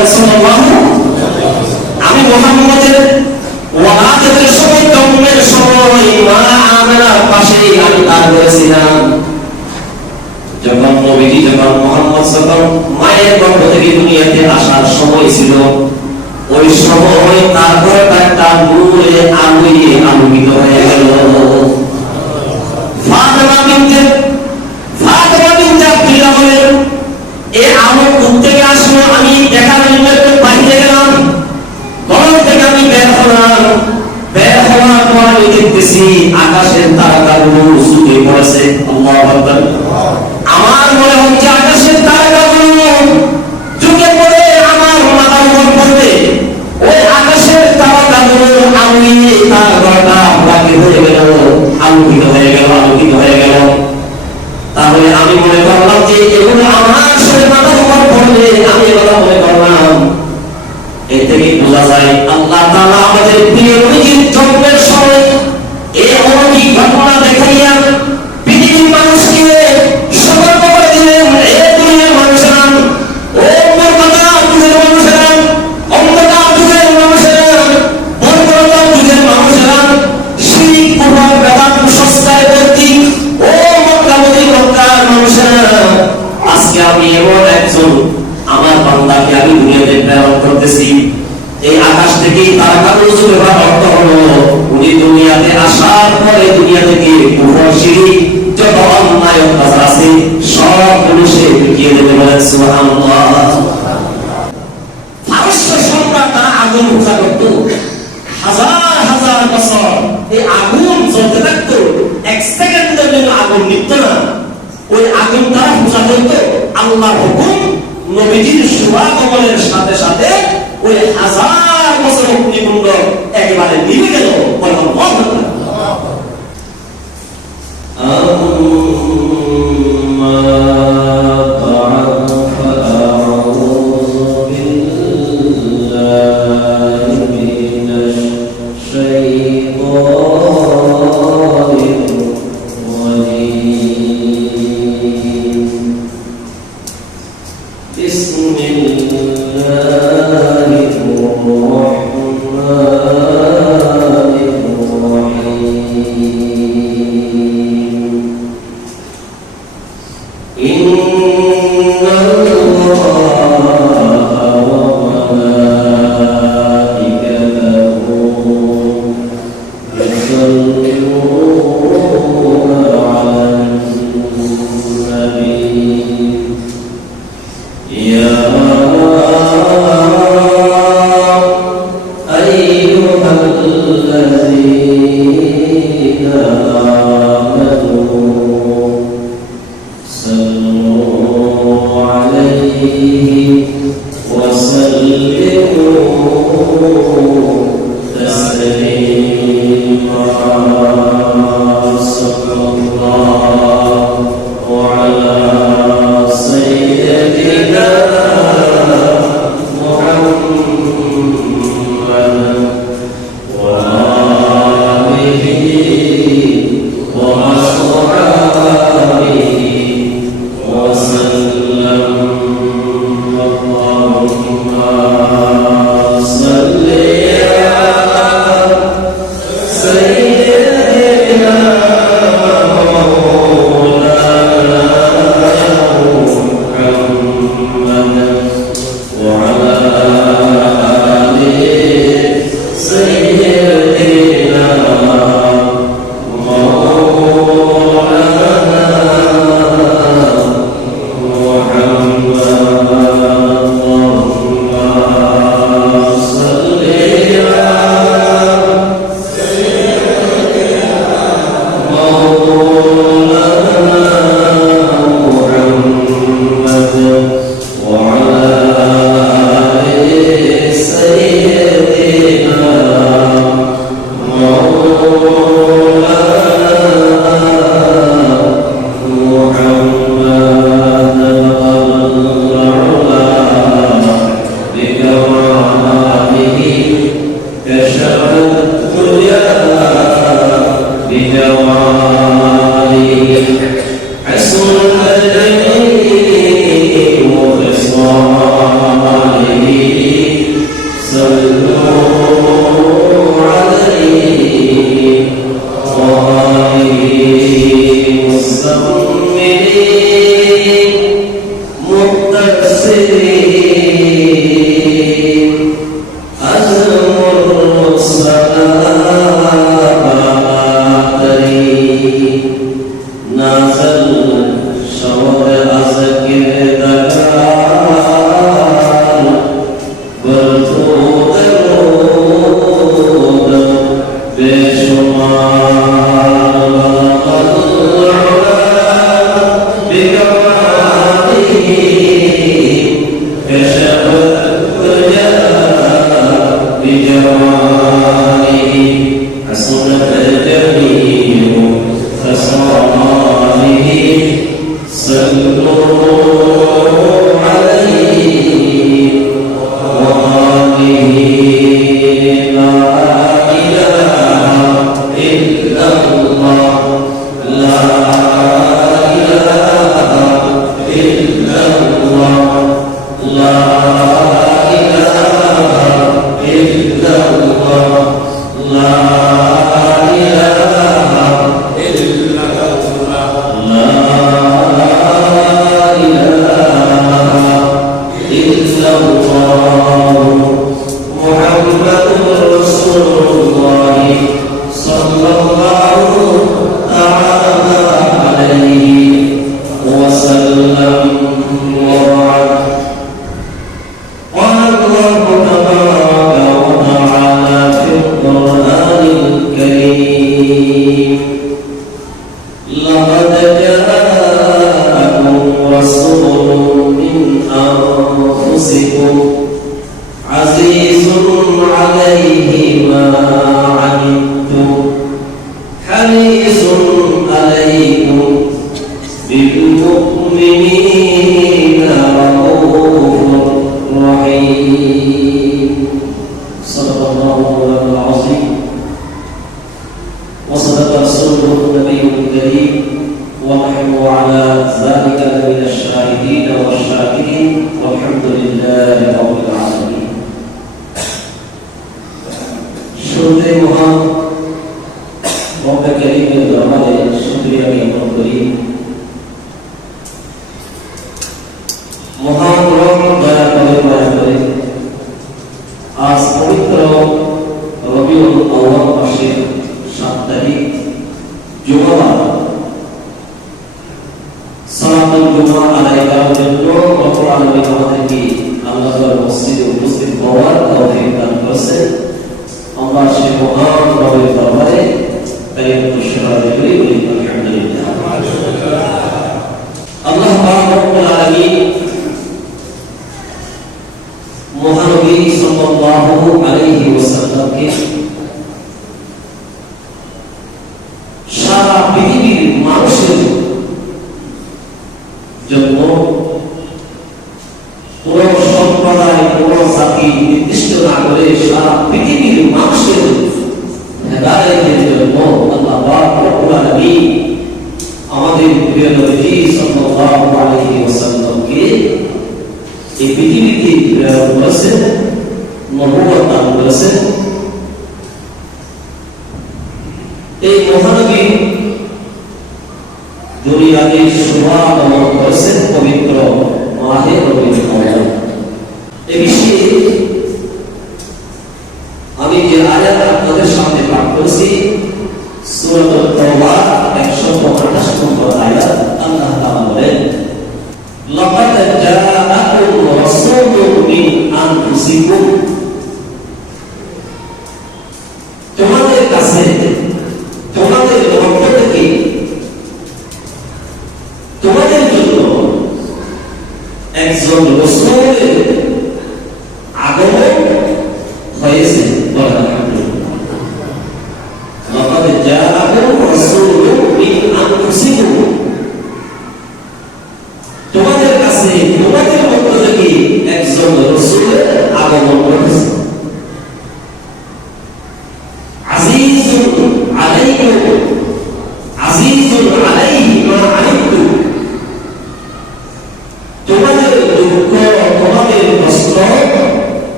বলেন সাল্লাল্লাহু। আমি মুহাম্মদের ওয়ালাদের সময় জন্মের সময় মা আমেনার পাশেই আমি তার করেছিলাম। যখন নবীজি যখন মুহাম্মদ সাল্লাল্লাহু মায়ের গর্ভ থেকে দুনিয়াতে আসার সময় ছিল, ওই সময় তার ঘরটা একটা নূরে আলোয় আলোকিত হয়ে গেল। ফাতেমা বিনতে আব্দুল্লাহ বলেন, এই আলো কোথা থেকে আসলো? আমি দেখার জন্য একটু বাইরে গেলাম, ঘর থেকে আমি বের হলাম। বের হওয়ার পর আমি দেখতেছি আকাশের তারাগুলো ছুটে পড়েছে। আল্লাহু আকবার। আমার মনে হচ্ছে আকাশের তারাগুলো ঝুঁকে পড়ে আমার মাথার উপর পড়বে। ওই আকাশের তারাগুলো আমি তার ঘরটা বাকি হয়ে গেল, আলোকিত হয়ে গেল, আলোকিত হয়ে গেল। তাহলে আমি মনে করলাম যে এগুলো আমার শরীর মাথার উপর পড়বে। আমি এগুলো মনে করলাম। এর থেকে বোঝা যায় আল্লাহ তাআলা আমাদের প্রিয় নবীর জন্মের সময় এই অলৌকিক ঘটনা দেখাইয়া পৃথিবীর মানুষকে সতর্ক করে দিলেন। এ দুনিয়ার মানুষেরা, ও মর্যাদা যুগের মানুষেরা, অন্ধকার যুগের মানুষেরা, বর্বরতা যুগের মানুষেরা, শিরক কুফর বেদাত কুসংস্কারে ভর্তি ও মক্কার মানুষেরা, আজকে আমি এমন একজন আমার বান্দাকে আমি দুনিয়াতে প্রেরণ করতেছি। এই আকাশ থেকে তারাগুলো ছুটে পড়ার অর্থ হলো উনি দুনিয়াতে আসার পরে দুনিয়া থেকে কুফর শিরক যত অন্যায় অত্যাচার আছে সবগুলো সে মিটিয়ে দেবে। বলেন সুবহানাল্লাহ। ফারস্য সম্রাট তারা আগুন পূজা করত হাজার হাজার বছর। এই আগুন জ্বলতে থাকতো, এক সেকেন্ডের জন্য আগুন নিভত না। ওই আগুন তারা পূজা করত। আল্লাহর হুকুম, নবীজির শুভাগমনের সাথে সাথে ওই হাজার বছর অগ্নিকুণ্ড একেবারে নিভে গেল। বললাম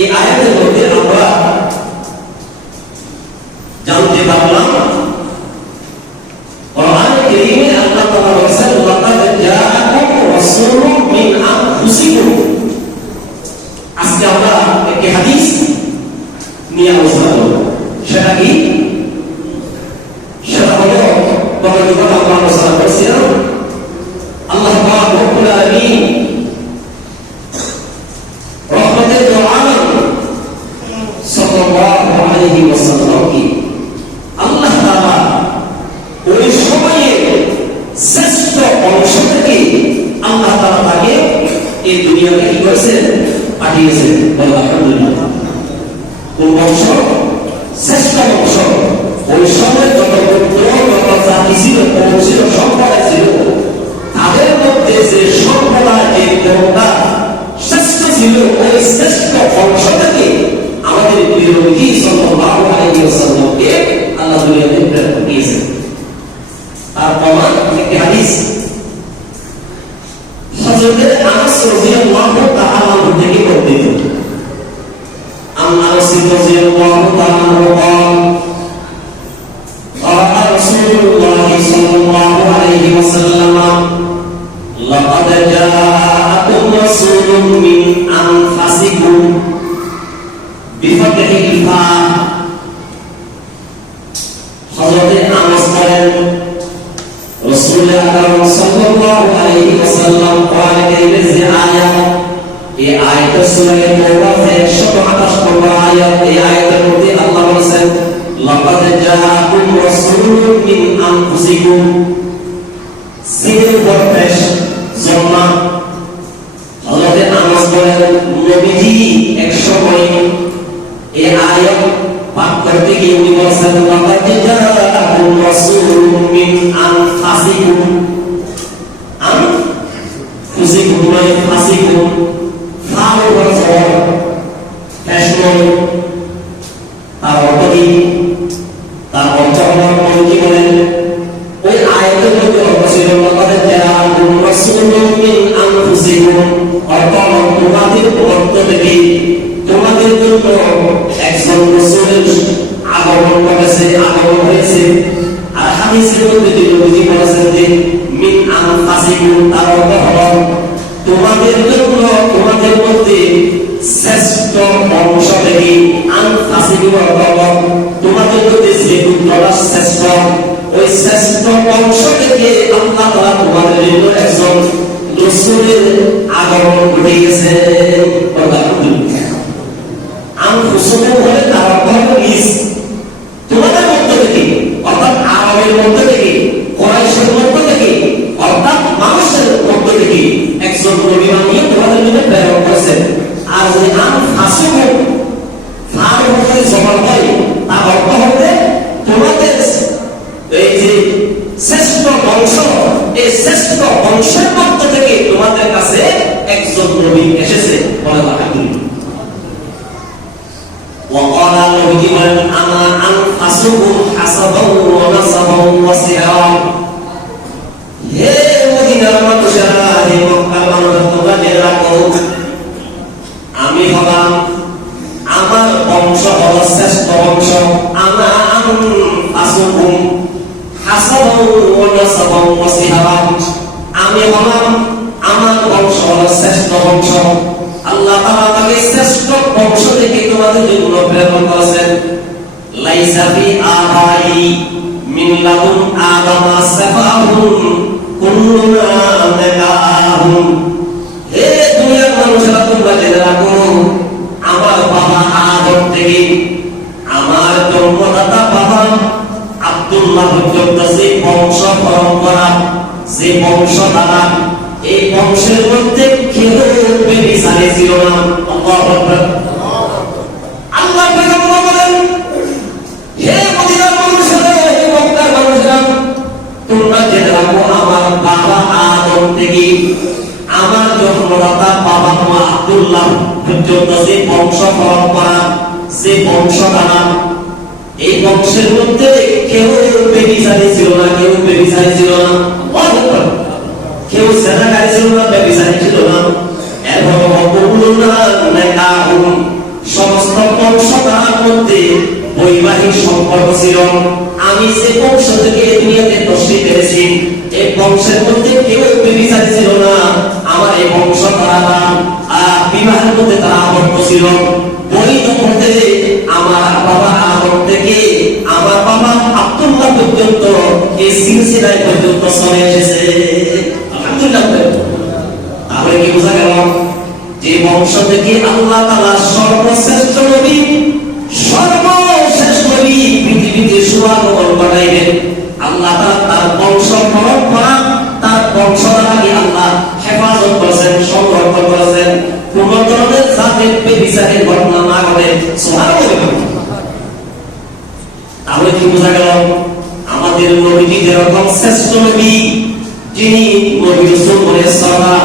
এই আয়াতের মধ্যে আমরা জানতে পারলাম কোরআনে কারীমে আল্লাহ তাআলা বলেছেন লাকাদ জাআকুম রাসূলুম মিন আনফুসিকুম। আজকে আমরা একটি হাদিস নিয়ে আলোচনা করব। সেটা কি? সেটা হলো তোমাদের কথা আমরা আলোচনা করছিলাম আল্লাহ পাক রব্বুল আলামিন রহমতের আলম সাল্লাল্লাহু আলাইহি ওয়াসাল্লাম কি আল্লাহ তাআলা ওই সময়ে শ্রেষ্ঠ অংশ থেকে আল্লাহ তাআলা তাকে এই দুনিয়াতে কি করেছেন? পাঠিয়েছেন। আলহামদুলিল্লাহ। কোন অংশ? শ্রেষ্ঠ অংশ। ওই সময় যত পুত্র যত জাতি ছিল ছিল সম্প্রদায় ছিল তাদের মধ্যে যে সম্প্রদায় যে কোনটা শ্রেষ্ঠ ছিল ওই শ্রেষ্ঠ অংশ থেকে আমাদের প্রিয় নবী সাল্লাল্লাহু আলাইহি ওয়াসাল্লামকে আল্লাহ দুনিয়াতে প্রেরণ করেছেন। তার প্রমাণ একটি হাদিস হযরত আনাস রাদিয়াল্লাহু তাআলা থেকে বর্ণিত। আনাস রাদিয়াল্লাহু তাআলা قال رسول الله صلى الله عليه وسلم لقد جاءكم رسول من أنفسكم بفتح الفاء। حضرت আনাস বলেন রাসূল আকরাম সাল্লাল্লাহু আলাইহি ওয়াসাল্লাম কোরআনে কারীমের যে আয়াত এই আয়াত সূরা তাওবাতে 128 নম্বর আয়াত এই আয়াতের মধ্যে আল্লাহ বলেছেন লাকাদ জাআকুম রাসূলুম মিন আনফুসিকুম। সিনের বরফেশ জন্মা হযরত আনাস বলেন নবীজি এক সময় এই আয়াত পাঠ করতে গিয়ে উনি বলেছেন লাকাদ জাআকুম রাসূলুম মিন আনফুসিকুম। আনফুসিকুম মানে ফাসিকুম ফাল ওয়াজর ফ্যাশন তার অর্থ কি? তার অর্থ হলো কি বলেন ওই আয়াতের মধ্যে অর্থ ছিল লাকাদ জাআকুম রাসূলুম মিন আনফুসিকুম অর্থ তোমাদের পক্ষ থেকে তোমাদের জন্য একজন রাসূলের আগমন হয়েছে। আর হাদিসের মধ্যে নবীজি বলেছেন যে মিন আনফুসিকুম তার অর্থ হলো তোমাদের জন্য তোমাদের মধ্যে শ্রেষ্ঠ অংশ থেকে আনফুসিকুম অর্থ হলো তোমাদের মধ্যে যে পুত্ররা শ্রেষ্ঠ ওই শ্রেষ্ঠ অংশ থেকে আল্লাহ তাআলা তোমাদের জন্য একজন রাসূলের আগমন ঘটিয়েছে। আনফুসিকুম বলে তার অর্থ হলো নিজ তোমাদের মধ্য থেকে অর্থাৎ আরবের মধ্য থেকে কুরাইশের মধ্য থেকে অর্থাৎ মানুষের মধ্য থেকে একজন নবী বানিয়ে তোমাদের জন্য প্রেরণ করেছেন। আর যে আনফুসিকুম ফার হতে জবাব হয় তার অর্থ হতে তোমাদের এই যে শ্রেষ্ঠ বংশ এই শ্রেষ্ঠ বংশের মধ্য থেকে তোমাদের কাছে একজন নবী এসেছে বলে আলহামদুলিল্লাহ। وقال النبي من انا انفسكم حسبا ونسبا وسعا। হে মদিনার মানুষেরা হে মক্কার মানুষেরা তোমরা জেনে রাখো আমি হলাম আমার বংশ হলো শ্রেষ্ঠ বংশ। আনা আনফুসুকুম হাসাবাও ওয়া নাসাবাও ওয়া সিহাবাও আমি হলাম আমার বংশ হলো শ্রেষ্ঠ বংশ। আল্লাহ তাআলা তাকে শ্রেষ্ঠ বংশ থেকে তোমাদের জন্য প্রেরণ করেছেন। লাইসা ফি আবাই মিন লাদুন আদামা সাফাহুম কুল্লুনা নাকাহুম। হে দুনিয়ার মানুষেরা তোমরা জেনে রাখো আমার বাবা আদম থেকে আমার জন্মদাতা বাবা আব্দুল্লাহ পর্যন্ত যে বংশ পরম্পরা যে বংশধারা এই বংশের মধ্যে কেউ বেবিচারী ছিল না। আল্লাহু আকবার। আল্লাহ পয়গম্বর বলেন হে মদিনার মানুষেরা হে মক্কার মানুষেরা তোমরা জেনে রাখো আমার বাবা আদম থেকে আমার জন্মদাতা বাবা আব্দুল্লাহ পর্যন্ত যে বংশ পরম্পরা যে বংশধারা এই বংশের মধ্যে কেউ বেবিচারী ছিল না কেউ বেবিচারী ছিল না। আল্লাহু আকবার। কেউ সেনাকারী ছিল না ব্যভিচারী ছিল না। এরপর সমস্ত বংশধারার মধ্যে বৈবাহিক সম্পর্ক ছিল। আমি যে বংশ থেকে দুনিয়াতে তশরিফ এনেছি, এই বংশের মধ্যে কেউ ব্যভিচারী ছিল না। আমার এই বংশধারা বিবাহের মধ্যে তারা আবদ্ধ ছিল। বৈধ মধ্যে আমার বাবা আদম থেকে আমার বাবা আব্দুল্লাহ পর্যন্ত এই সিলসিলায় পর্যন্ত চলে এসেছে। আলহামদুলিল্লাহ। তাহলে কি বোঝা গেল যে বংশ থেকে আল্লাহ তাআলা সর্বশ্রেষ্ঠ নবী, সর্বশেষ নবী পৃথিবীতে সুবহানাল্লাহ পাঠাইলেন। আল্লাহ তাআলা তার বংশ পরম্পরা, তার বংশধারাকে আল্লাহ হেফাজত করেছেন, সংরক্ষণ করেছেন। কোন ধরনের জাতের ব্যভিচারের ঘটনা না ঘটে। সুবহানাল্লাহ। তাহলে কি বোঝা গেল আমাদের নবীজি যেরকম শ্রেষ্ঠ নবী, যিনি নবী রাসূলের সরদার,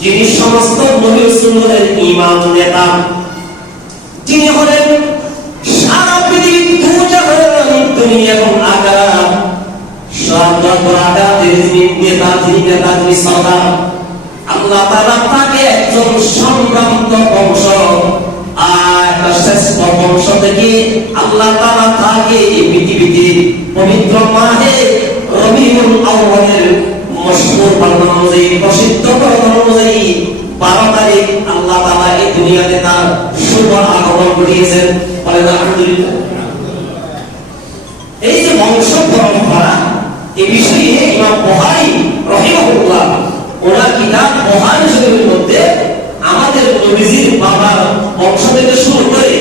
যিনি সমস্ত নবী রাসূলের ইমাম নেতা, যিনি হলেন সারা পৃথিবীর দুনিয়া এবং আখিরাত সব আগাতের নেতা, যিনি নেতা, যিনি সরদার। আল্লাহ তাআলা তাকে একজন সম্ভ্রান্ত বংশ আর একটা শ্রেষ্ঠ বংশ থেকে আল্লাহ তাআলা তাকে এই পৃথিবীতে পবিত্র মাহে রবিউল আউয়ালের মশহুর বর্ণনা অনুযায়ী, প্রসিদ্ধ বর্ণনা অনুযায়ী 12 তারিখ আল্লাহ তাআলা এই দুনিয়াতে তার শুভ আগমন ঘটিয়েছেন। বলেন আলহামদুলিল্লাহ। এই যে বংশ পরম্পরা, এই বিষয়ে ইমাম বুখারী রাহিমাহুল্লাহ ওনার কিতাব বুখারী শরীফের মধ্যে আমাদের নবীজির বাবার বংশ থেকে শুরু করে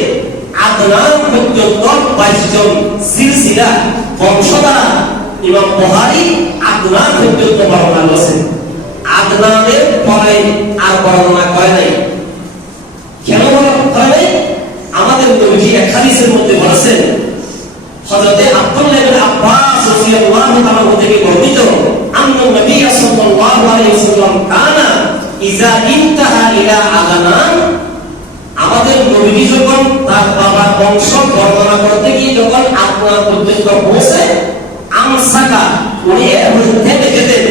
আদনান পর্যন্ত 22 জন সিলসিলা বংশধারা ইমাম বুখারী আদনান পর্যন্ত বর্ণনা করেছেন। আদনানের পরে আর বর্ণনা করে নাই। কেন করে নাই? আমাদের নবীজি এক হাদিসের মধ্যে বলেছেন, হযরত আব্দুল্লাহ ইবনে আব্বাস রাদিয়াল্লাহু তাআলা থেকে বর্ণিত, আন্না নবী সাল্লাল্লাহু আলাইহি ওয়াসাল্লাম কানা ইযা ইনতাহা ইলা আদনান, আমাদের নবী যখন তার বাবার বংশ বর্ণনা করতে গিয়ে যখন আদনান পর্যন্ত পৌঁছে, আমসাকা উনি এর মধ্যে যেতেন,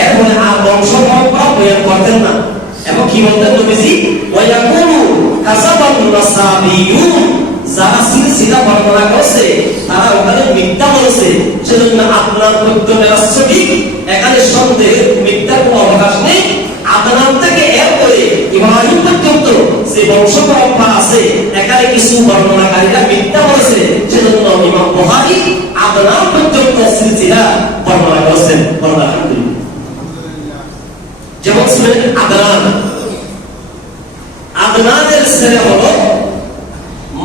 এর মধ্যে আর বংশ পরম্পরা বয়ান করতেন না। এবং কি বলতেন নবীজি, ওয়া ইয়াকুলু কাযাবান নাসাবিয়ুন, যারা সিলসিলা বর্ণনা করছে তারা ওখানে মিথ্যা বলেছে, সেজন্য আপনার পর্যন্ত সঠিক, এখানে সন্দেহের মিথ্যার কোনো অবকাশ নেই। আদনান থেকে এরপরে ইব্রাহিম পর্যন্ত যে বংশ পরম্পরা আছে, এখানে কিছু বর্ণনাকারীরা মিথ্যা বলেছে, সেজন্য ইমাম বুখারী আদনান পর্যন্ত সিলসিলা বর্ণনা করেছেন। আলহামদুলিল্লাহ। যেমন শুনেন আদনান, আদনানের ছেলে হলো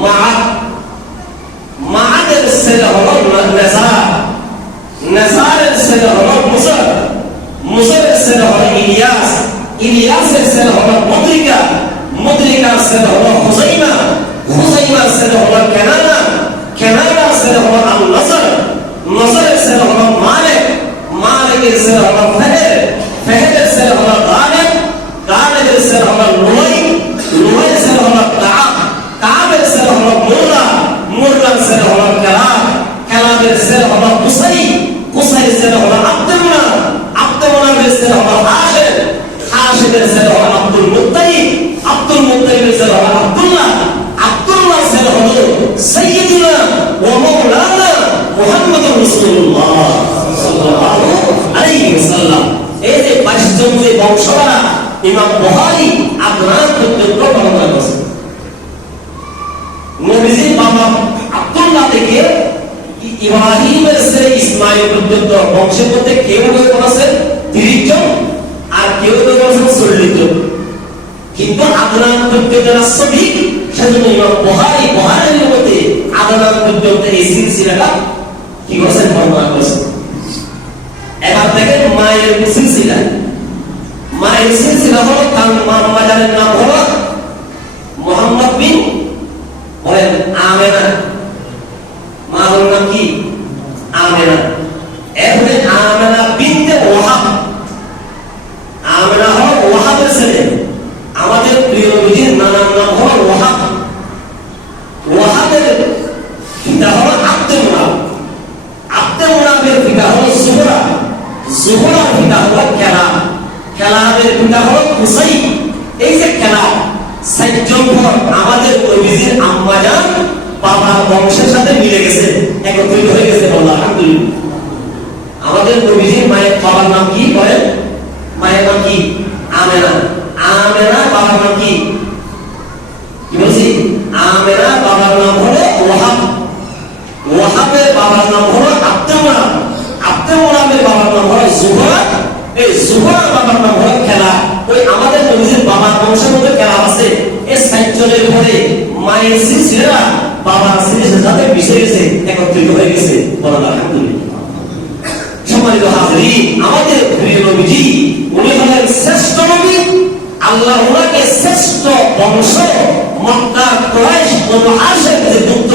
মাআদ, মাআদের ছেলে হলো নেজার, নেজারের ছেলে হলো মুসর, মুসরের ছেলে হলো ইলিয়াস, ইলিয়াসের ছেলে হলো মুদ্রিকা, মুদ্রিকার ছেলে হলো হুযাইমা, হুযাইমার ছেলে হলো কেনানা, কেনানার ছেলে হলো আল-নজর, নজরের ছেলে হলো মালিক, মালিকের ছেলে হলো ফাহেদ, ফাহেদের ছেলে হলো গালিব, গালিবের ছেলে হলো লুয়াই, লুয়াইয়ের ছেলে হলো কাব, কাবের ছেলে হলো মুররা, মুররার ছেলে হলো কালাব, কালাবের ছেলে হলো কুসাই, কুসাইয়ের ছেলে হলো আব্দুল্লাহ, আব্দুল্লাহের ছেলে হলো হাশিম, হাশিমের ছেলে হলো আব্দুল মুত্তালিব, আব্দুল মুত্তালিবের ছেলে হলো আব্দুল্লাহ, আব্দুল্লাহর ছেলে হলো সাইয়্যিদুনা ওয়া মাওলানা মুহাম্মদুর রাসূলুল্লাহ সাল্লাল্লাহু আলাইহি ওয়াসাল্লাম। এই যে 22 জন যে বংশধারা ইমাম বুখারী আদনান পর্যন্ত বর্ণনা করেছেন। নবীজির বাবা আব্দুল্লাহ থেকে ইব্রাহিমের ছেলে ইসমাঈল পর্যন্ত বংশের মধ্যে কেউ বলেছেন 30 জন, আর কেউ বলেছেন 40 জন। কিন্তু আদনান পর্যন্ত সঠিক, সেজন্য ইমাম বুখারীর মধ্যে আদনান পর্যন্ত এই সিলসিলাটা কি করেছেন, বর্ণনা করেছেন। এবার দেখেন মায়ের সিলসিলা, মায়ের সিলসিলা হলো তার মায়ের নাম হলো মুহাম্মদ বিন বলেন আমেনা, মার নাম কি আমেনা। এরপরে আমেনা বিনতে ওয়াহাব, আমেনা হলো ওয়াহাবের ছেলে। আমাদের প্রিয় নবীর নানার নাম হলো ওয়াহাব, ওয়াহাবের পিতা হলো আব্দুল মুনাফ, আব্দুল মুনাফের পিতা হলো জুহরা, জুহরার পিতা হলো কেলাব, কেলাবের পিতা হলো কুসাই। এই যে কেলাব, বাবার বংশের সাথে মিলে গেছে, একত্রিত হয়ে গেছে। আলহামদুলিল্লাহ। আমাদের নবীজির মায়ের বাবার নাম কি বলেন? মায়ের নাম কি? আমেনা। আমেনা বাবার নাম কি? কি বলছি? আমেনা বাবার নাম হলো ওয়াহাব। ওয়াহাবের বাবার নাম হলো আব্দুল মুনাম। আব্দুল মুনামের বাবার নাম হলো জুহরা। এই জুহরার বাবার নাম হলো খেলা। ওই আমাদের নবীজির বাবার বংশের মধ্যে খেলা আছে। এই সাইজনের পরে মায়ের সিলসিলা বাবার সিলসিলার সাথে মিশে গেছে, একত্রিত হয়ে গেছে। বলেন আলহামদুলিল্লাহ। সম্মানিত হাজরিন, আমাদের প্রিয় নবীজি উনি হলেন শ্রেষ্ঠ নবী। আল্লাহ ওনাকে শ্রেষ্ঠ বংশ, মক্কা কুরাইশ বনু হাশিম যে পুত্র,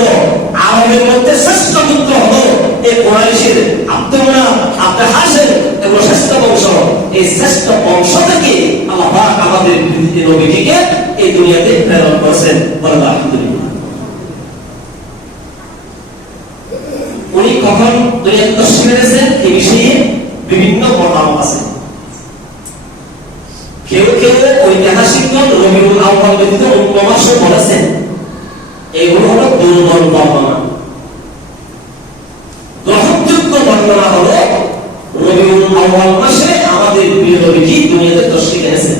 আরবের মধ্যে শ্রেষ্ঠ পুত্র হলো এই কুরাইশের আব্দুল মুনাম, আব্দুল হাশিম এবং শ্রেষ্ঠ বংশ। এই শ্রেষ্ঠ বংশ থেকে আল্লাহ পাক আমাদের নবীজিকে এই দুনিয়াতে প্রেরণ করেছেন। বলেন আলহামদুলিল্লাহ। উনি কখন দুনিয়াতে তশরীফ এনেছেন এই বিষয়ে বিভিন্ন মতামত আছে। কেউ কেউ ঐতিহাসিকগণ রবিউল আউয়াল ব্যতীত অন্য মাসও বলেছেন। এগুলো হলো দুর্বল বর্ণনা। গ্রহণযোগ্য বর্ণনা হলো রবিউল আউয়াল মাসে আমাদের প্রিয় নবীজি দুনিয়াতে তশরীফ এনেছেন।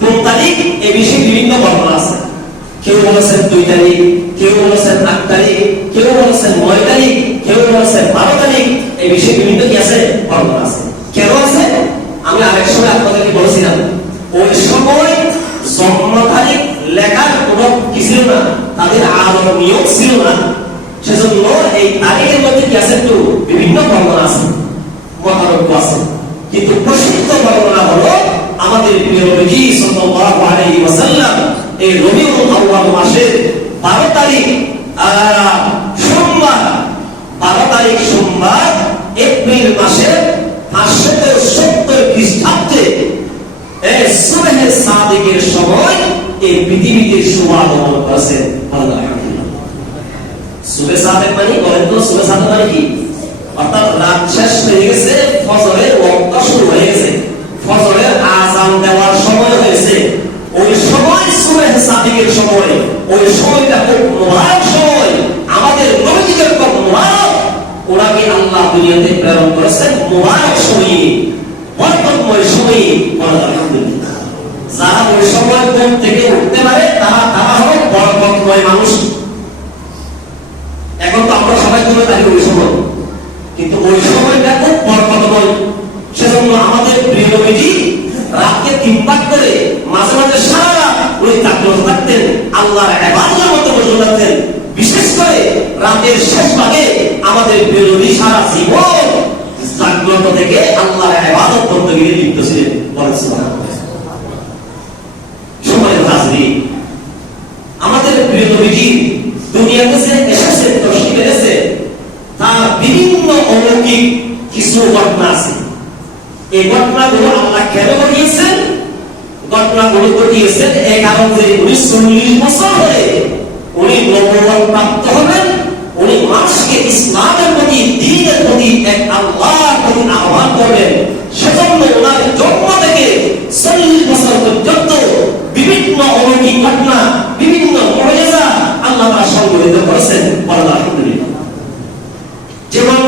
কোন তারিখ এই বিষয়ে বিভিন্ন বর্ণনা আছে। কেউ বলেছেন 2 তারিখ, কেউ বলেছেন 8 তারিখ, কেউ বলেছেন 9 তারিখ, কেউ বলেছেন 12 তারিখ। এই বিষয়ে বিভিন্ন কি আছে? বর্ণনা আছে। কেন আছে? আমি আরেক সময় আপনাদেরকে বলেছিলাম, ওই সময় জন্ম তারিখ লেখার কোনো কি ছিল না, তাদের আলাদা নিয়ম ছিল না। সেজন্য এই তারিখের মধ্যে কি আছে? একটু বিভিন্ন বর্ণনা আছে, মতানৈক্য আছে। কিন্তু প্রসিদ্ধ বর্ণনা হলো আমাদের প্রিয় নবী সাল্লাল্লাহু আলাইহি ওয়াসাল্লাম এই রবিউল আউয়াল মাসের 12 তারিখ সোমবার, 12 তারিখ সোমবার এপ্রিল মাসের 570 খ্রিস্টাব্দে সুবহে সাদিকের সময় এই পৃথিবীতে শুভাগমন করেছেন। আলহামদুলিল্লাহ। সুবহে সাদিক মানে বলেন তো, সুবহে সাদিক মানে কি? অর্থাৎ রাত শেষ হয়ে গেছে, ফজরের ওয়াক্ত শুরু হয়ে গেছে, ফজরের আযান দেওয়ার সময় হয়েছে। ওই সময় সুবহে সাদিকের সময়, ওই সময়টা খুব মুবারক সময়। আমাদের নবীজির খুব মুবারক। ওনাকে আল্লাহ দুনিয়াতে প্রেরণ করেছেন মুবারক সময়ে, বরকতময় সময়ে। আলহামদুলিল্লাহ। যারা ওই সময় ঘুম থেকে উঠতে পারে তারা হলো বরকতময় মানুষ। এখন তো আমরা সবাই ঘুমে থাকি ওই সময়, কিন্তু ওই সময়টা খুব বরকতময়। সেজন্য আমাদের প্রিয় নবীজি রাতকে 3 ভাগ করে মাঝে মাঝে সারা রাত উনি জাগ্রত থাকতেন, আল্লাহর ইবাদতের মধ্যে মশগুল থাকতেন। বিশেষ করে রাতের শেষ ভাগে আমাদের প্রিয় নবী সারা জীবন জাগ্রত থেকে আল্লাহর ইবাদত করতে গিয়ে লিপ্ত ছিলেন। বলেন সুবহানাল্লাহ। সম্মানিত হাজরিন, আমাদের প্রিয় নবীজি দুনিয়াতে যে এসেছেন, তশরীফ এনেছেন, তার বিভিন্ন অলৌকিক কিছু ঘটনা আছে। এই ঘটনাগুলো আল্লাহ কেন ঘটিয়েছেন? ঘটনাগুলো ঘটিয়েছেন এই কারণে যে উনি 40 বছর ধরে উনি নবুয়ত প্রাপ্ত হবেন। উনি মানুষকে ইসলামের প্রতি, দ্বীনের প্রতি, এক আল্লাহর প্রতি আহ্বান করবেন। সেজন্য ওনার জন্ম থেকে 40 বছর পর্যন্ত বিভিন্ন অলৌকিক ঘটনা, বিভিন্ন মুআজিজা আল্লাহ তাআলা সংঘটিত করেছেন। আলহামদুলিল্লাহ। যেমন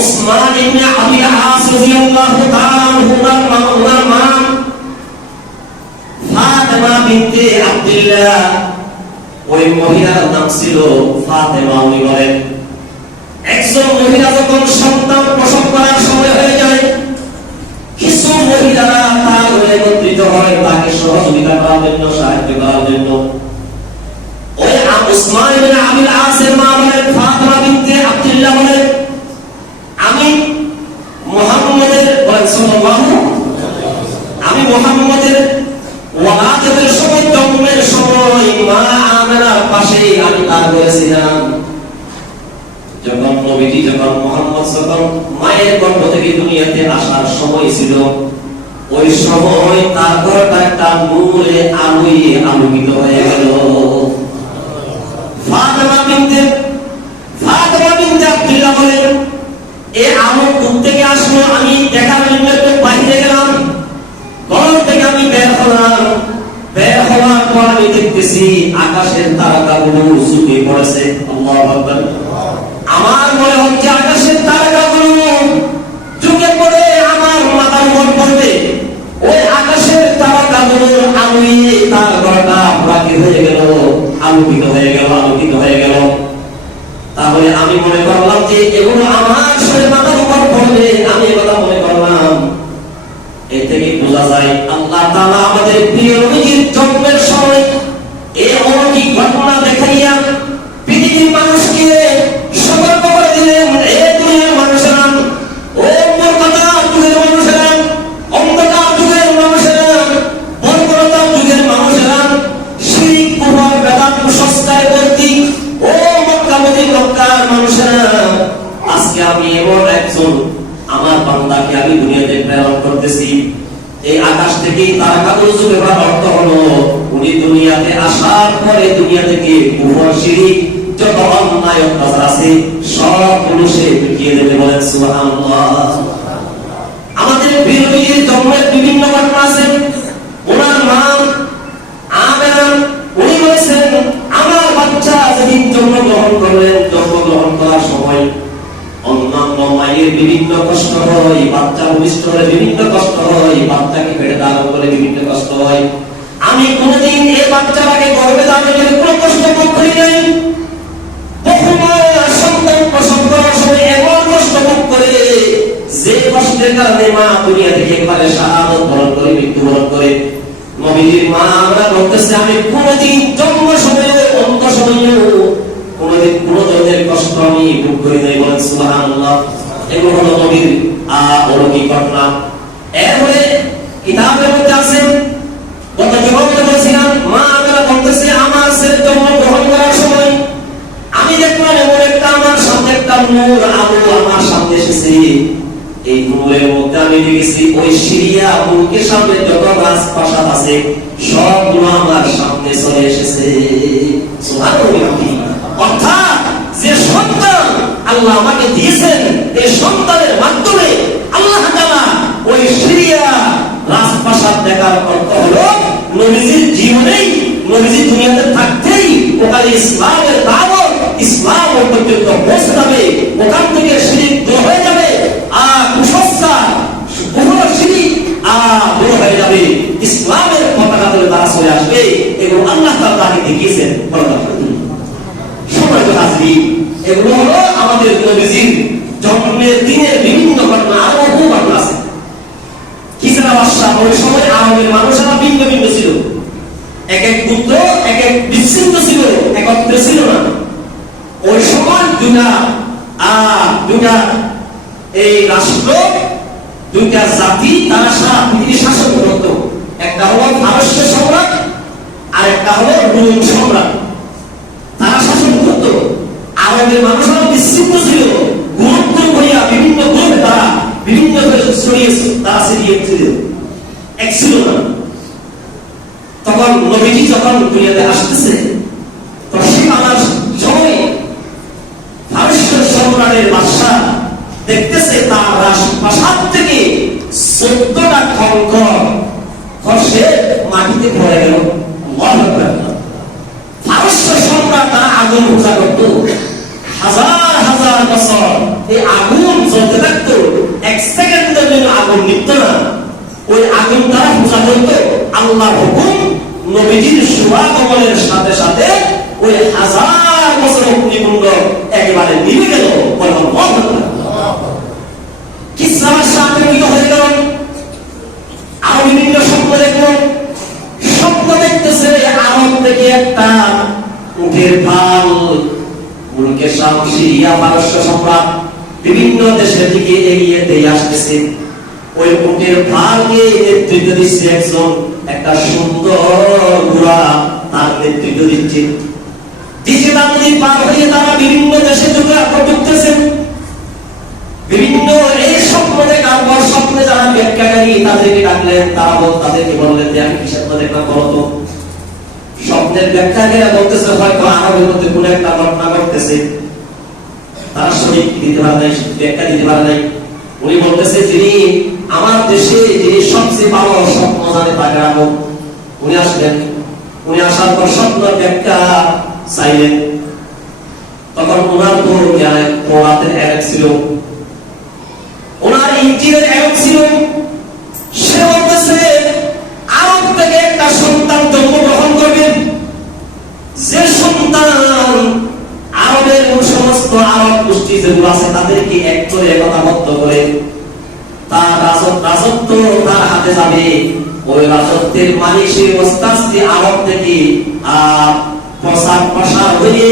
উসমান ইবনে আবিল আস রাদিয়াল্লাহু তাআলা ওনার মা ফাতেমা বিনতে আব্দুল্লাহ, ওই মহিলার নাম ছিল ফাতেমা। উনি বলেন, একজন মহিলা যখন সন্তান প্রসব করার সময় হয়ে যায়, কিছু মহিলারা তার একত্রিত হয় তাকে সহযোগিতা করার জন্য, সাহায্য করার জন্য। ওই উসমান ইবনে আবিল আসের মা বলেন, ফাতেমা বিনতে আব্দুল্লাহ বলেন, আমি মুহাম্মদের আমি মুহাম্মদের ওয়ালাদতের সময়, জন্মের সময় মা আমেনার পাশে আমি তার বলেছিলাম। যখন নবীজি, যখন মুহাম্মদ যখন মায়ের গর্ভ থেকে দুনিয়াতে আসার সময় ছিল, ওই সময় তার ঘরটা একটা নূরে আলোয় আলোকিত হয়ে গেল। ফাতেমা বিনতে আব্দুল্লাহ বলেন, এই আলো কোথা থেকে আসলো? আমি দেখার জন্য একটু বাইরে গেলাম, ঘর থেকে আমি বের হলাম। বের হওয়ার পর আমি দেখতেছি আকাশের তারকাগুলো ঝুঁকে পড়েছে। আল্লাহু আকবার। আমার মনে হচ্ছে আকাশের তারকাগুলো ঝুঁকে পড়ে আমার মাথার উপর পড়বে। ওই আকাশের তারকাগুলোর আলোয় তার ঘরটা বাকি হয়ে গেল, আলোকিত হয়ে গেল, আলোকিত হয়ে গেল। তাহলে আমি মনে করলাম যে এগুলো আমার শরীর মাথার উপর পড়বে। আমি কথা মনে করলাম। এ থেকে বোঝা যায় আল্লাহ তাআলা আমাদের প্রিয় নবীর জন্মের সময় এই অলৌকিক ঘটনা দেখাইয়া পৃথিবীর মানুষকে সতর্ক করে দিলেন। এ দুনিয়ার মানুষেরা, ও মূর্খতা যুগের মানুষেরা, অন্ধকার যুগের মানুষেরা, বর্বরতা যুগের মানুষেরা, শিরক কুফর বেদাত কুসংস্কারে ভর্তি ও মক্কা মক্কার মানুষেরা, আজকে আমি এমন একজন আমার বান্দাকে আমি দুনিয়াতে প্রেরণ করতেছি। এই আকাশ থেকেই তারকাগুলো ঝুঁকে পড়ার অর্থ হলো উনি দুনিয়াতে আসার পরে দুনিয়া থেকে কুফর শিরক যত অন্যায় অত্যাচার আছে সবগুলো সে মিটিয়ে দেবে। বলেন সুবহানাল্লাহ। আমাদের বীর জন্মের বিভিন্ন ঘটনা আছে। ওনার মা আমেনা উনি বলেছেন আমার বাচ্চা যেদিন জন্মগ্রহণ করলেন, জন্মগ্রহণ করার সময় অন্যান্য মায়ের বিভিন্ন কষ্ট হয়, বাচ্চা ভূমিষ্ঠ হলে বিভিন্ন কষ্ট হয়, বাচ্চাকে পেটে ধারণ করে বিভিন্ন কষ্ট হয়। আমি কোনদিন এই বাচ্চাটাকে গর্ভে ধারণ করে কোনো কষ্ট ভোগ করি নাই। সন্তান প্রসব করার সময় এমন কষ্ট ভোগ করে যে কষ্টের কারণে মা দুনিয়া থেকে একবারে শাহাদাত বরণ করে, মৃত্যুবরণ করে। নবীর মা আমরা বলতেছে আমি কোনদিন জন্ম সময়ে অন্ত সময়ে কোনদিন কোন ধরনের কষ্ট আমি ভোগ করি নাই। বলেন সুবহানাল্লাহ। এগুলো হলো নবীর অলৌকিক ঘটনা। এরপরে কিতাবের মধ্যে আছে, গত জীবনে বলছিলাম মা আমরা বলতেছে আমার ছেলে জন্ম গ্রহণ করার সময় আমি দেখলাম এমন একটা আমার সামনে একটা নূর আলো আমার সামনে এসেছে। এই নূরের মধ্যে আমি দেখেছি ওই সিরিয়া মুলকের সামনে যত রাজপ্রাসাদ আছে সবগুলো আমার সামনে চলে এসেছে। সুবহানাল্লাহ। অর্থাৎ যে সন্তান আল্লাহ আমাকে দিয়েছেন এই সন্তানের মাধ্যমে আল্লাহ তাআলা ওই সিরিয়া রাজপ্রাসাদ দেখার অর্থ হলো নবীজির জীবনেই, নবীজি দুনিয়াতে থাকতেই ওখানে ইসলামের দাওয়াত ইসলাম পর্যন্ত পৌঁছে যাবে। ওখান থেকে শিরক দূর হয়ে যাবে, আর কুসংস্কার কুফর শিরক দূর হয়ে যাবে, ইসলামের পতাকা তুলে তারা চলে আসবে। এগুলো আল্লাহ তাআলা তাকে দেখিয়েছেন। সময় হাজির এগুলো হলো আমাদের নবীজির জন্মের দিনের বিভিন্ন ঘটনা। আরো বহু ঘটনা আছে। কিসরা বাদশা ওই সময় আরবের মানুষেরা ভিন্ন ভিন্ন ছিল, এক এক পুত্র এক এক বিচ্ছিন্ন ছিল, একত্রে ছিল না। ওই সময় দুটা এই রাষ্ট্র, দুইটা জাতি তারা সারা পৃথিবী শাসন করত। একটা হলো পারস্য সম্রাট আর একটা হলো রোম সম্রাট। তারা শাসন করত। আরবের মানুষেরা বিচ্ছিন্ন ছিল, গ্রুপ করিয়া বিভিন্ন গ্রুপে তারা বিভিন্ন ছড়িয়েছে, তারা ছিল এক ছিল না। তখন নবীজি যখন দুনিয়াতে আসতেছে তখন আমার সময় পারস্য সম্রাটের বাদশা দেখতেছে তার রাজপ্রাসাদ থেকে 14টা খসে মাটিতে পড়ে গেল। পারস্য সম্রাট তারা আগুন পূজা করত হাজার হাজার বছর। এই আগুন জ্বলতে থাকতো, এক সেকেন্ডের জন্য আগুন নিত না। ওই আগুন তারা পূজা করত। আল্লাহর হুকুম নবীজির শুভাগমনের সাথে সাথে ওই হাজার বছর অগ্নিকুণ্ড একেবারে নিভে গেল। কিসরার সাথে হয়ে গেল। আরো বিভিন্ন স্বপ্ন দেখল। স্বপ্ন দেখতেছে আরব থেকে একটা উটের পাল মুলকে শাম সিরিয়া পারস্য সম্রাট বিভিন্ন দেশের দিকে এগিয়ে দিয়ে আসতেছে। ওই উটের পালকে নেতৃত্ব দিচ্ছে একজন, একটা সুন্দর ঘোড়া তার নেতৃত্ব দিচ্ছে। নদী পার হয়ে তারা বিভিন্ন দেশে ঢুকতেছেন। বিভিন্ন এই স্বপ্ন দেখার পর স্বপ্নে যারা ব্যাখ্যাকারী তাদেরকে ডাকলেন। তাদেরকে বললেন যে আমি কি স্বপ্ন দেখলাম বলো তো। স্বপ্নের ব্যাখ্যাকারীরা বলতেছে হয়তো আরবের মধ্যে কোন একটা ঘটনা ঘটতেছে, তারা সঠিক দিতে পারে নাই, ব্যাখ্যা দিতে পারে নাই। উনি বলতেছে যিনি আমার দেশে যিনি সবচেয়ে ভালো স্বপ্ন জানে তাকে রাখো। উনি আসলেন, উনি আসার পর স্বপ্ন ব্যাখ্যা চাইলেন। তখন ওনার পোড়াতে এক ছিল, ওনার ইঞ্জিনের এক ছিল। সে বলতেছে আরব থেকে একটা সন্তান জন্মগ্রহণ করবেন, যে সন্তান আরবের সমস্ত আরব গোষ্ঠী যেগুলো আছে তাদেরকে এক করে একতাবদ্ধ করে তার রাজত্ব তার হাতে যাবে। ওই রাজত্বের মালিক সেই ওস্তাদ আরব থেকে প্রসার হয়ে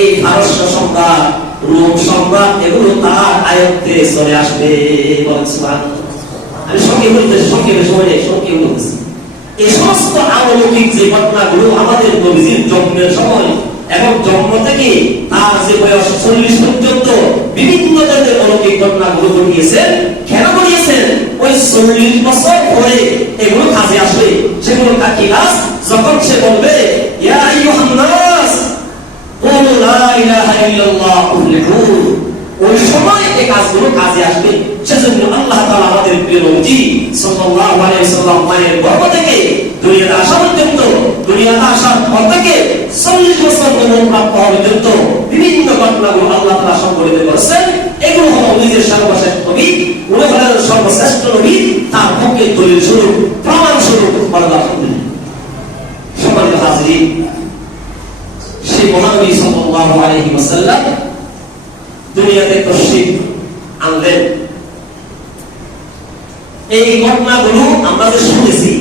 এই ফারস্য সম্রাট, রোম সম্রাট এগুলো তার আয়ত্তে চলে আসবে। আমি সংক্ষেপে বলতেছি এই সমস্ত অলৌকিক যে ঘটনাগুলো আমাদের নবীজির জন্মের সময় এবং জন্ম থেকে তার যে বয়স 40 পর্যন্ত বিভিন্ন ধরনের অলৌকিক ঘটনাগুলো ঘটিয়েছেন। কেন ঘটিয়েছেন? ওই 40 বছর পরে এগুলো কাজে আসবে। সেগুলো কি কাজ? যখন সে বলবে ইয়া আইয়ুহান নাস কুলু লা ইলাহা ইল্লাল্লাহ তুফলিহুন, ওই সময় এই কাজগুলো কাজে আসবে। সেজন্য আল্লাহ তাআলা আমাদের প্রিয় নবী সাল্লাল্লাহু আলাইহি ওয়াসাল্লাম মায়ের গর্ভ থেকে দুনিয়াতে আসা পর্যন্ত, দুনিয়াতে আসার পর থেকে 40 বছর প্রাপ্ত হওয়া পর্যন্ত বিভিন্ন ঘটনাগুলো আল্লাহ তাআলা সংকলিত করেছেন। এগুলো হলো নিজের সর্বশ্রেষ্ঠ নবী, উনি হলেন সর্বশ্রেষ্ঠ নবী, তার পক্ষে দলিল স্বরূপ, প্রমাণ স্বরূপ। আলহামদুলিল্লাহ। সম্মানিত হাজিরিন, সেই মহানবী সাল্লাল্লাহু আলাইহি ওয়াসাল্লাম দুনিয়াতে তশরীফ আনলেন। এই ঘটনাগুলো আমরা যে শুনেছি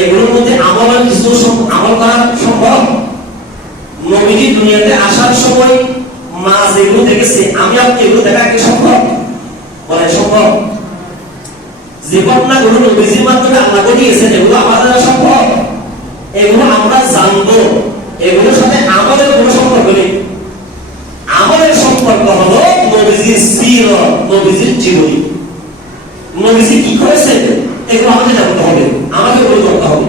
এগুলোর মধ্যে আমলের কিছু আমল করা সম্ভব। নবীজি দুনিয়াতে আসার সময় মা যেগুলো দেখেছে আমি আপনি এগুলো দেখা কি সম্ভব? বলে সম্ভব। যে ঘটনাগুলো নবীজির মাধ্যমে আল্লাহ ঘটিয়েছেন এগুলো আমাদের সম্ভব, এগুলো আমরা জানবো। এগুলোর সাথে আমলের কোনো সম্পর্ক নেই। আমলের সম্পর্ক হলো নবীজির সিরাত, নবীজির জীবনী। নবীজি কি করেছেন এগুলো আমাকে জানতে হবে, আমাকে বলে করতে হবে।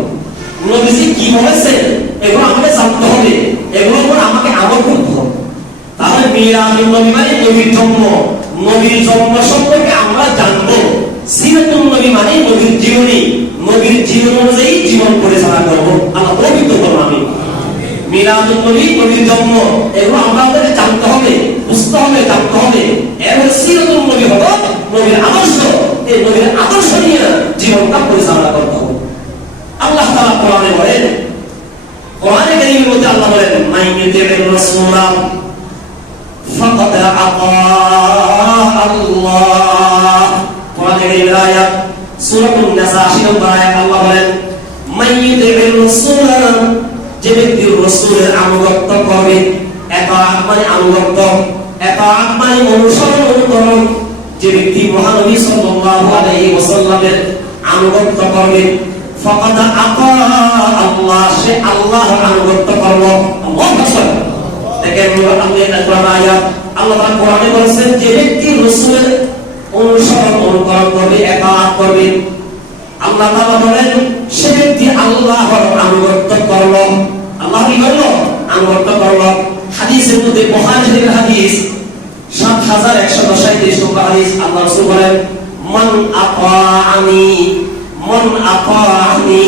নবীজি কি বলেছেন এগুলো আমাকে জানতে হবে, এগুলোর উপর আমাকে আমল করতে হবে। তাহলে মিলাদুন নবী মানে নবীর জন্ম, নবীর জন্ম সম্পর্কে আমরা জানবো। সিরাতুন নবী মানে নবীর জীবনী, নবীর জীবন অনুযায়ী জীবন পরিচালনা করবো। আল্লাহ তৌফিক দান করুন। আমিন। মিলাদুন নবী, নবীর জন্ম, এগুলো আমাদের জানতে হবে, বুঝতে হবে, জানতে হবে। এর সিরাতুন নবী হলো নবীর আদর্শ, এই নবীর আদর্শ নিয়ে জীবনটা পরিচালনা করতে হবে। আল্লাহ তাআলা কোরআনে বলেন, কোরআনে কারীমের মধ্যে আল্লাহ বলেন মান ইউতি'র রাসূলা ফাকাদ আতা আল্লাহ। কোরআনে কারীমের আয়াত সূরাতুন নিসা ৮০ নম্বর আয়াত আল্লাহ বলেন মান ইউতি'র রাসূলা, যে ব্যক্তি রাসূলের আনুগত্য করবে, এতাআত মানে আনুগত্য, এতাআত মানে অনুসরণ, অনুকরণ। যে ব্যক্তি মহানবী সাল্লাল্লাহু আলাইহি ওয়াসাল্লামের আনুগত্য করবে, ফাকাদ আতা আল্লাহ, সে আল্লাহর আনুগত্য করলো। আল্লাহু আকবার। দেখেন কোরআন আয়াত আল্লাহ তাআলা কোরআনে বলেছেন যে ব্যক্তি রাসূলের অনুসরণ, অনুকরণ করবে, এতাআত করবে, আল্লাহ তাআলা বলেন সে ব্যক্তি আল্লাহর আনুগত্য করলো। আল্লাহ কি করলো? আনুগত্য করলো। হাদিসের মধ্যে বুখারী শরীফের হাদিস ৭১৩৭ নম্বর হাদিস আল্লাহ রাসূল বলেন মান আতাআনি, মান আতাআনি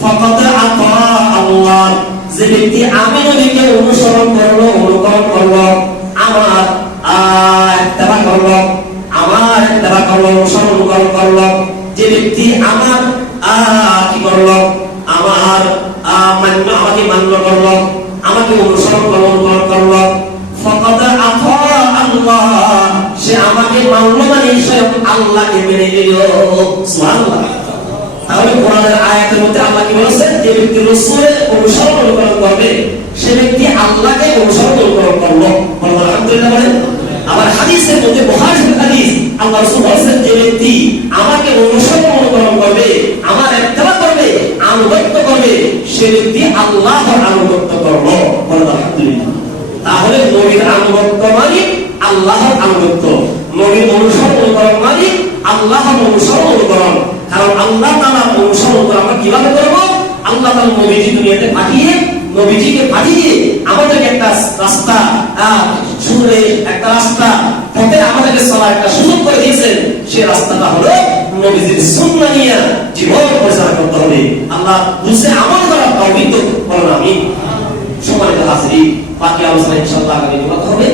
ফাকাদ আতা আল্লাহ। যে ব্যক্তি আমি নবীকে অনুসরণ করলো, অনুকরণ করলো, আমার ইত্তেবা করলো, আমার ইত্তেবা করলো, অনুসরণ অনুকরণ করলো, যে ব্যক্তি আমার কি করলো, আমার আমাকে মান্য করলো, আমাকে অনুসরণ করলো, অনুকরণ করলো, ফাকাদ আতা আল্লাহ, সে আমাকে মানল মানে স্বয়ং আল্লাহকে মেনে নিল। সুবহানাল্লাহ। তাহলে কোরআনের আয়াতের মধ্যে আল্লাহ কি বলেছেন? যে ব্যক্তি রাসূলের অনুসরণ, অনুকরণ করবে সে ব্যক্তি আল্লাহকে অনুসরণ, অনুকরণ করলো। আলহামদুলিল্লাহ বলেন। আবার হাদিসের মধ্যে বুখারী শরীফের হাদিস আল্লাহ রাসূল বলেছেন যে ব্যক্তি আমাকে অনুসরণ, অনুকরণ করবে, আমার ইত্তেবা করবে, আনুগত্য করবে, সে ব্যক্তি আল্লাহর আনুগত্য করলো। আলহামদুলিল্লাহ। তাহলে নবীর আনুগত্য মানে আল্লাহর আনুগত্য, নবীর অনুসরণ, অনুকরণ মানে আল্লাহর অনুসরণ, অনুকরণ। কারণ আল্লাহ তাআলার অনুসরণ আমরা কিভাবে করব? আল্লাহ তাআলা নবীজি দুনিয়াতে পাঠিয়ে, নবীজিকে পাঠিয়ে আমাদেরকে একটা রাস্তা, একটা রাস্তা পথে আমাদেরকে চলার একটা সুযোগ করে দিয়েছেন। সেই রাস্তাটা হলো নবীজির সুন্নাহ নিয়ে জীবন পরিচালনা করতে হবে। আল্লাহ বুঝে আমল করার তৌফিক আলোচনা ইনশাআল্লাহ আগামী জুমাতে হবে।